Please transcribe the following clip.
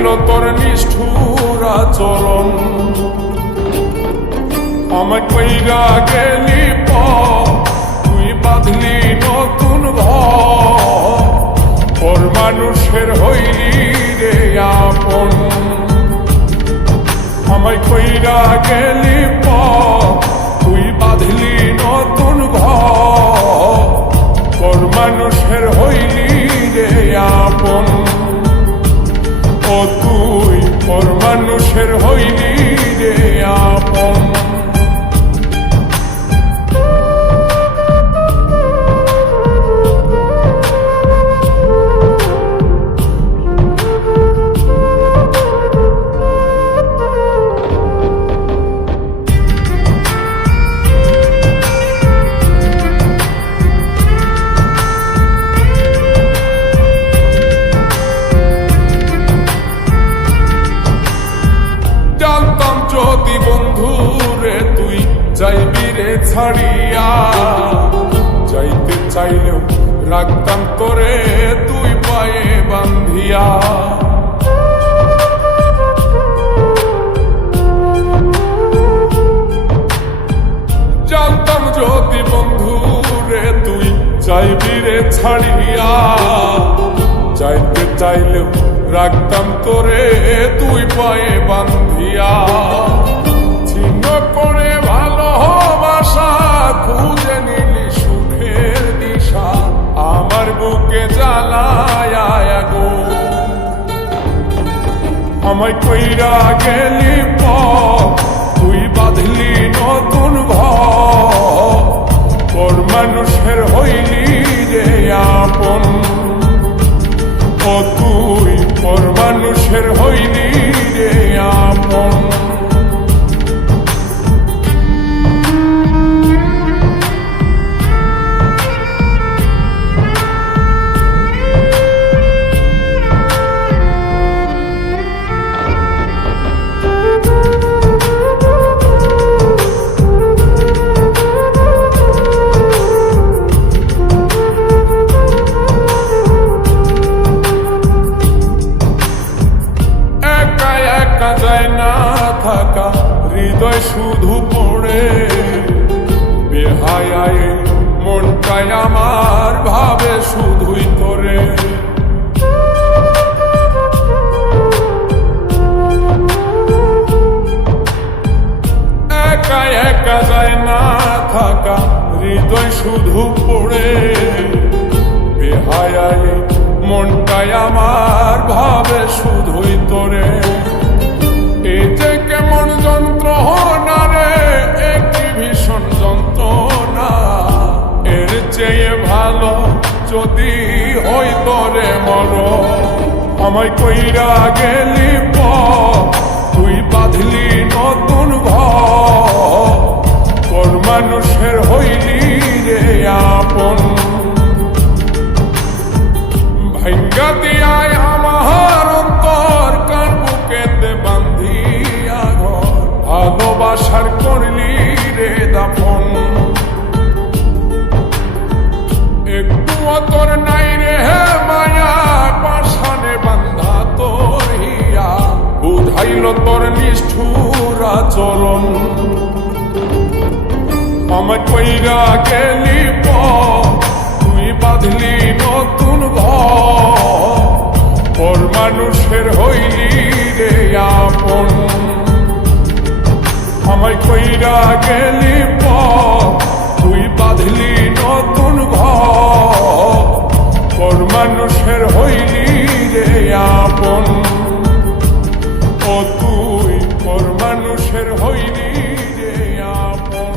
বুঝাইল তোর নিষ্ঠুর আচরণ। আমায় কইরা গেলি তুই বাঁধলি নতুন ঘর, ওর মানুষের হইলি রে আপন। আমায় কইরা গেলি তুই বাঁধলি নতুন ঘর, ওর মানুষের হইলি রে আপন। ও তুই ওর মানুষের হইলি রে আপন। যদি বন্ধু রে তুই যাইবি রে ছাড়িয়া, যাইতে চাইলেও রাখতাম তোরে তুই পায়ে বান্ধিয়া। জানতাম যদি বন্ধু রে তুই যাইবি রে ছাড়িয়া, যাইতে চাইলেও রাখতাম তোরে তুই পায়ে বান্ধিয়া। ছিন্ন করে ভালোবাসা খুঁজে নিলি সুখের দিশা, আমার বুকে জ্বালায় গো। আমায় কইরা গেলি তুই বাঁধলি নতুন ঘর, তোর মানুষের হইলি রে আপন। ও তুই ওর মানুষের হইলি রে আপন। থাকা হৃদয় শুধু পড়ে বেহায়ায়, মনটাই আমার ভাবে শুধুই তোরে। একা একা যায় না থাকা হৃদয় শুধু পড়ে বেহায়ায়, মনটাই আমার ভাবে শুধুই তোরে। এই যে কেমন যন্ত্রণা রে, একটি ভীষণ যন্ত্রণা, এর চেয়ে ভালো যদি হইতো রে মর। আমায় কইরা গেলি তুই বাঁধলি নতুন ঘর, তোর মানুষের হইলি রে আপন। ভাঙ্গা দিয়ায় আমার অন্তর কার বুকেতে বান্ধিয়া ঘর, ভালোবাসার করলি রে দাফন। একটু তোর নাই রে মায়া, পাশানে বান্ধা তোর হিয়া, বুঝাইল তোর নিষ্ঠুর আচরণ। আমায় কইরা গেলি তুই বাঁধলি নতুন ঘর, ওর মানুষের হইলি রে আপন। আমায় কইরা গেলি তুই বাঁধলি নতুন ঘর, ওর মানুষের হইলি রে আপন। ও তুই ওর মানুষের হইলি রে আপন।